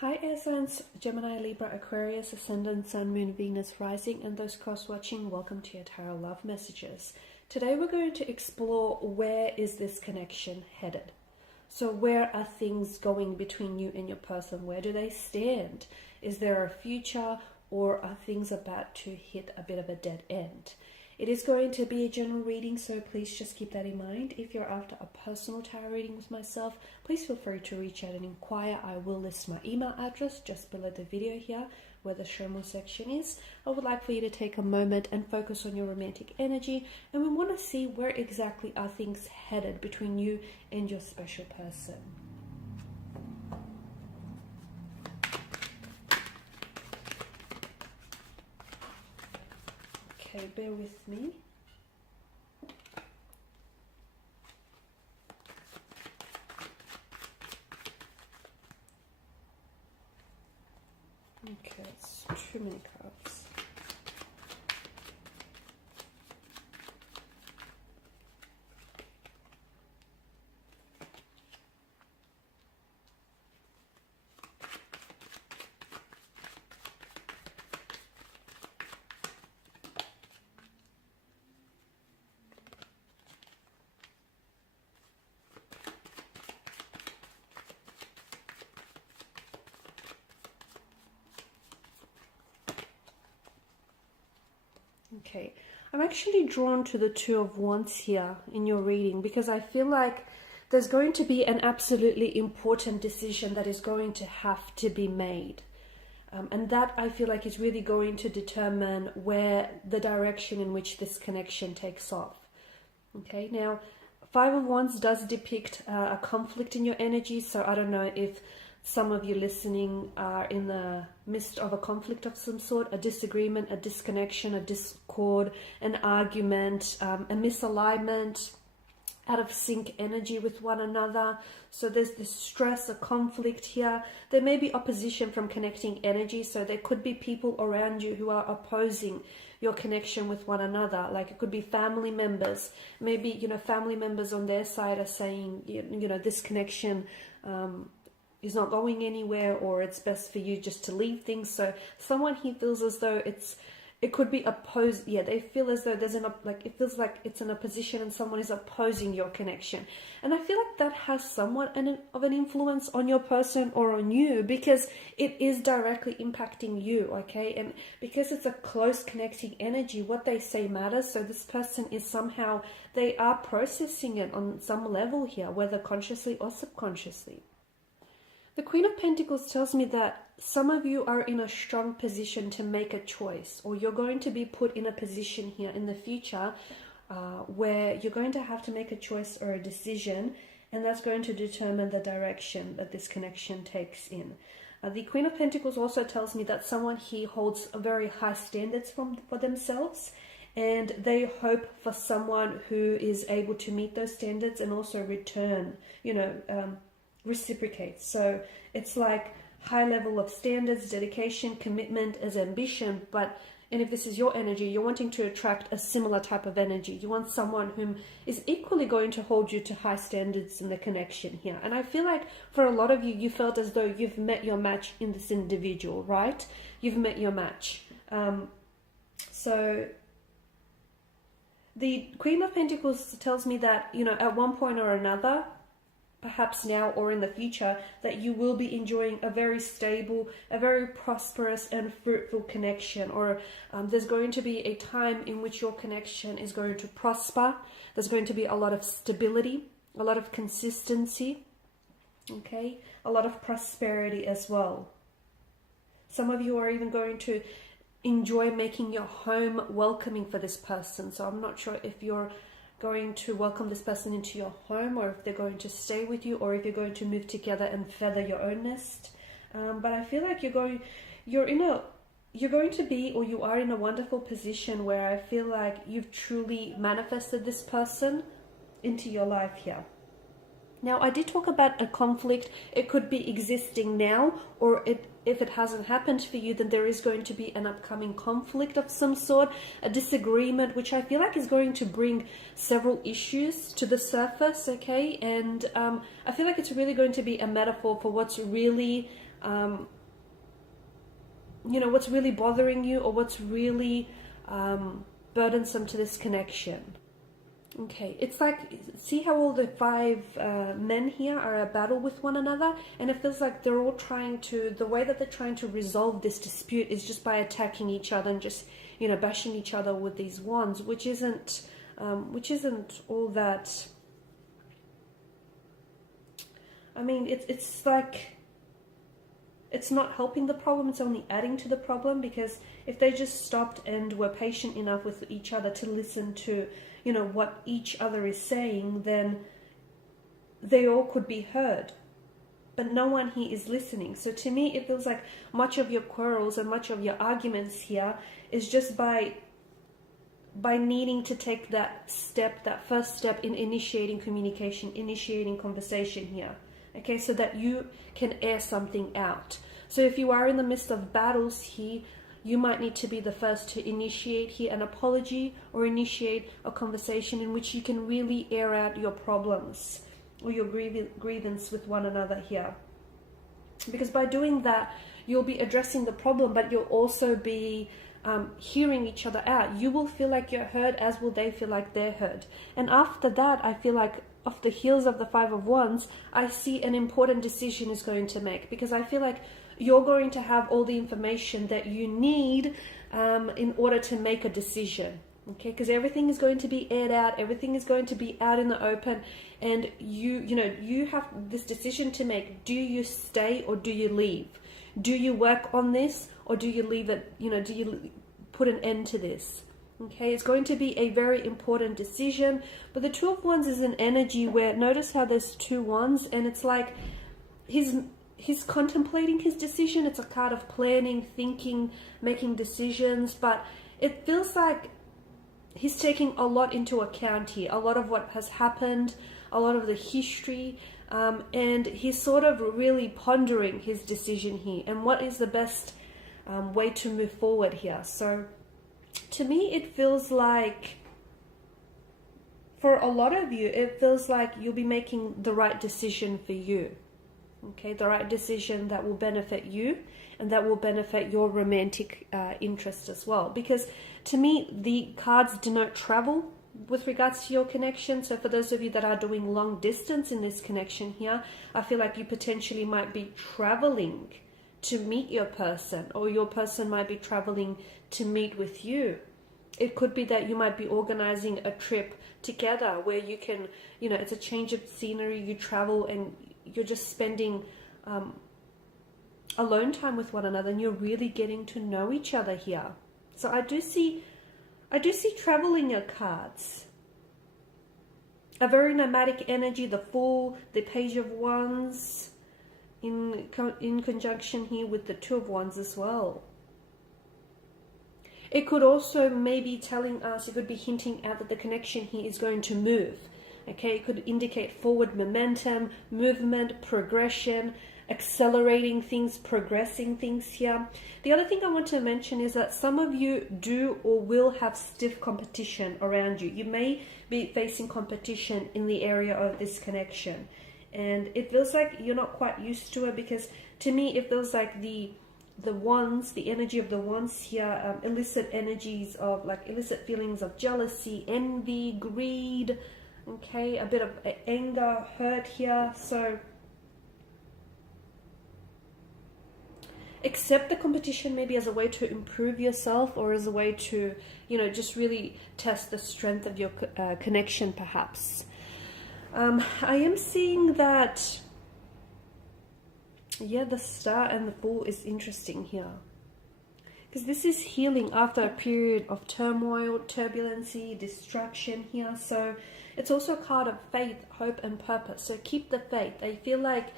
Hi air signs, Gemini, Libra, Aquarius, Ascendant, Sun, Moon, Venus, Rising, and those cross-watching, welcome to your Tarot Love Messages. Today we're going to explore where is this connection headed. So where are things going between you and your person? Where do they stand? Is there a future, or are things about to hit a bit of a dead end? It is going to be a general reading, so please just keep that in mind. If you're after a personal tarot reading with myself, please feel free to reach out and inquire. I will list my email address just below the video here, where the show more section is. I would like for you to take a moment and focus on your romantic energy, and we want to see where exactly are things headed between you and your special person. Okay, bear with me. Okay, it's too many cards. Okay, I'm actually drawn to the Two of Wands here in your reading because I feel like there's going to be an absolutely important decision that is going to have to be made. And that I feel like is really going to determine where the direction in which this connection takes off. Okay, now Five of Wands does depict a conflict in your energy, so I don't know if some of you listening are in the midst of a conflict of some sort, a disagreement, a disconnection, a discord, an argument, a misalignment, out of sync energy with one another. So there's this stress, a conflict here. There may be opposition from connecting energy, so there could be people around you who are opposing your connection with one another. Like it could be family members. Maybe, family members on their side are saying, this connection is not going anywhere, or it's best for you just to leave things. So someone here feels as though it could be opposed. Yeah, they feel as though it feels like it's in a position and someone is opposing your connection. And I feel like that has somewhat of an influence on your person or on you, because it is directly impacting you, okay? And because it's a close connecting energy, what they say matters. So this person is somehow, they are processing it on some level here, whether consciously or subconsciously. The Queen of Pentacles tells me that some of you are in a strong position to make a choice, or you're going to be put in a position here in the future where you're going to have to make a choice or a decision, and that's going to determine the direction that this connection takes in. The Queen of Pentacles also tells me that someone here holds very high standards for themselves, and they hope for someone who is able to meet those standards and also return, reciprocate. So it's like high level of standards, dedication, commitment as ambition. And if this is your energy, you're wanting to attract a similar type of energy. You want someone whom is equally going to hold you to high standards in the connection here. And I feel like for a lot of you, you felt as though you've met your match in this individual, right? You've met your match. So the Queen of Pentacles tells me that, at one point or another, perhaps now or in the future, that you will be enjoying a very stable, a very prosperous and fruitful connection, or there's going to be a time in which your connection is going to prosper. There's going to be a lot of stability, a lot of consistency, okay, a lot of prosperity as well. Some of you are even going to enjoy making your home welcoming for this person. So I'm not sure if you're going to welcome this person into your home, or if they're going to stay with you, or if you're going to move together and feather your own nest. But I feel like you are in a wonderful position where I feel like you've truly manifested this person into your life here. Now, I did talk about a conflict. It could be existing now, or if it hasn't happened for you, then there is going to be an upcoming conflict of some sort, a disagreement, which I feel like is going to bring several issues to the surface, okay? And I feel like it's really going to be a metaphor for what's really you know, what's really bothering you, or what's really burdensome to this connection. Okay, it's like, see how all the five men here are at battle with one another, and it feels like they're all trying to, the way that they're trying to resolve this dispute is just by attacking each other and just, you know, bashing each other with these wands, which isn't all that. I mean, it's like, it's not helping the problem, it's only adding to the problem, because if they just stopped and were patient enough with each other to listen to, you know, what each other is saying, then they all could be heard. But no one here is listening. So to me, it feels like much of your quarrels and much of your arguments here is just by needing to take that step, that first step in initiating communication, initiating conversation here. Okay, so that you can air something out. So if you are in the midst of battles here, you might need to be the first to initiate here an apology, or initiate a conversation in which you can really air out your problems or your grievance with one another here. Because by doing that, you'll be addressing the problem, but you'll also be hearing each other out. You will feel like you're heard, as will they feel like they're heard. And after that, I feel like off the heels of the Five of Wands, I see an important decision is going to make, because I feel like you're going to have all the information that you need in order to make a decision. Okay, because everything is going to be aired out, everything is going to be out in the open, and you have this decision to make. Do you stay or do you leave? Do you work on this, or do you leave it? You know, do you put an end to this? Okay, it's going to be a very important decision. But the Two of Wands is an energy where, notice how there's two wands, and it's like he's contemplating his decision. It's a card of planning, thinking, making decisions, but it feels like he's taking a lot into account here, a lot of what has happened, a lot of the history, and he's sort of really pondering his decision here and what is the best way to move forward here. So to me, it feels like, for a lot of you, it feels like you'll be making the right decision for you. Okay, the right decision that will benefit you and that will benefit your romantic interest as well. Because to me, the cards denote travel with regards to your connection. So for those of you that are doing long distance in this connection here, I feel like you potentially might be traveling to meet your person, or your person might be traveling to meet with you. It could be that you might be organizing a trip together where you can, you know, it's a change of scenery, you travel and you're just spending alone time with one another, and you're really getting to know each other here. So I do see travel in your cards. A very nomadic energy, the Fool, the Page of Wands, in conjunction here with the Two of Wands as well. It could also maybe telling us, it could be hinting out that the connection here is going to move. Okay, it could indicate forward momentum, movement, progression, accelerating things, progressing things here. The other thing I want to mention is that some of you do or will have stiff competition around you. You may be facing competition in the area of this connection. And it feels like you're not quite used to it, because to me it feels like the wands, the energy of the wands here, illicit energies of, like, illicit feelings of jealousy, envy, greed, okay, a bit of anger, hurt here. So accept the competition maybe as a way to improve yourself, or as a way to, you know, just really test the strength of your connection perhaps. I am seeing that, yeah, the Star and the Fool is interesting here, because this is healing after a period of turmoil, turbulency, distraction here. So it's also a card of faith, hope and purpose. So keep the faith. I feel like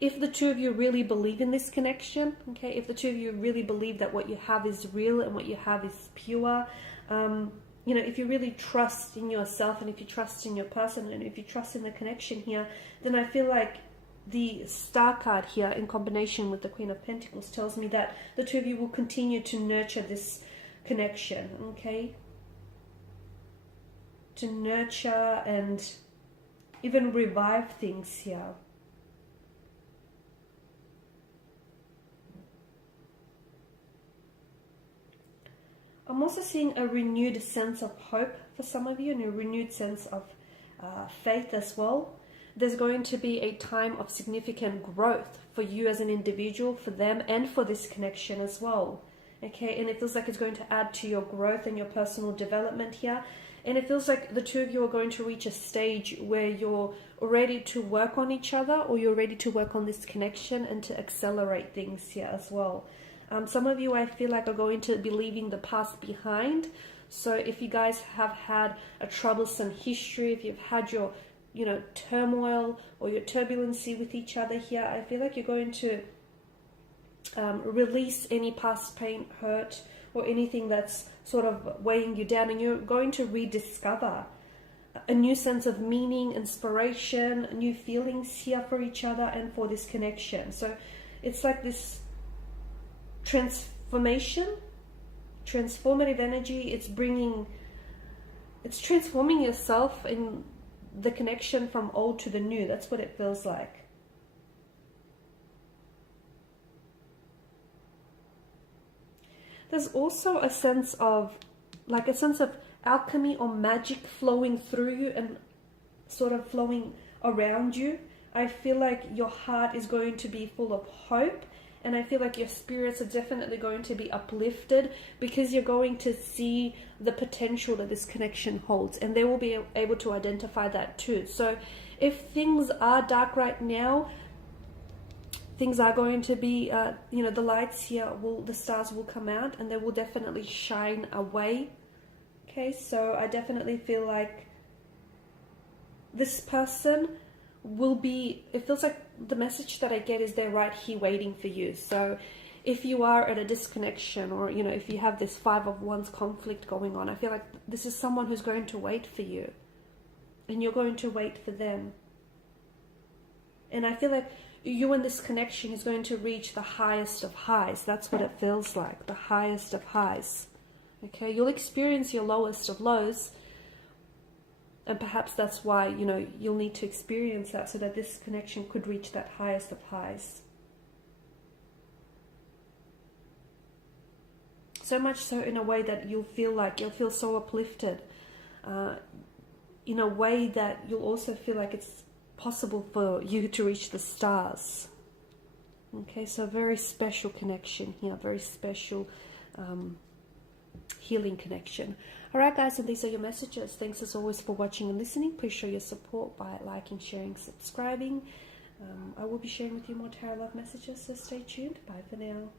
if the two of you really believe in this connection, okay, if the two of you really believe that what you have is real and what you have is pure, you know, if you really trust in yourself, and if you trust in your person, and if you trust in the connection here, then I feel like the Star card here in combination with the Queen of Pentacles tells me that the two of you will continue to nurture this connection, okay? To nurture and even revive things here. I'm also seeing a renewed sense of hope for some of you, and a renewed sense of faith as well. There's going to be a time of significant growth for you as an individual, for them, and for this connection as well. Okay, and it feels like it's going to add to your growth and your personal development here. And it feels like the two of you are going to reach a stage where you're ready to work on each other, or you're ready to work on this connection and to accelerate things here as well. Some of you, I feel like, are going to be leaving the past behind. So if you guys have had a troublesome history, if you've had your, turmoil or your turbulency with each other here, I feel like you're going to release any past pain, hurt, or anything that's sort of weighing you down, and you're going to rediscover a new sense of meaning, inspiration, new feelings here for each other and for this connection. So it's like this transformative energy. It's transforming yourself in the connection from old to the new. That's what it feels like. There's also a sense of alchemy or magic flowing through you and sort of flowing around you. I feel like your heart is going to be full of hope, and I feel like your spirits are definitely going to be uplifted, because you're going to see the potential that this connection holds, and they will be able to identify that too. So if things are dark right now, things are going to be, the lights here, the stars will come out and they will definitely shine away. Okay, so I definitely feel like this person will be, it feels like the message that I get is they're right here waiting for you. So if you are at a disconnection, or, if you have this 5 of Wands conflict going on, I feel like this is someone who's going to wait for you, and you're going to wait for them. And I feel like you and this connection is going to reach the highest of highs. That's what it feels like, the highest of highs. Okay, you'll experience your lowest of lows, and perhaps that's why, you'll need to experience that, so that this connection could reach that highest of highs. So much so in a way that you'll feel so uplifted, in a way that you'll also feel like it's possible for you to reach the stars. Okay, so a very special connection here, very special healing connection. Alright guys, and these are your messages. Thanks as always for watching and listening. Please show your support by liking, sharing, subscribing. I will be sharing with you more tarot love messages, so stay tuned. Bye for now.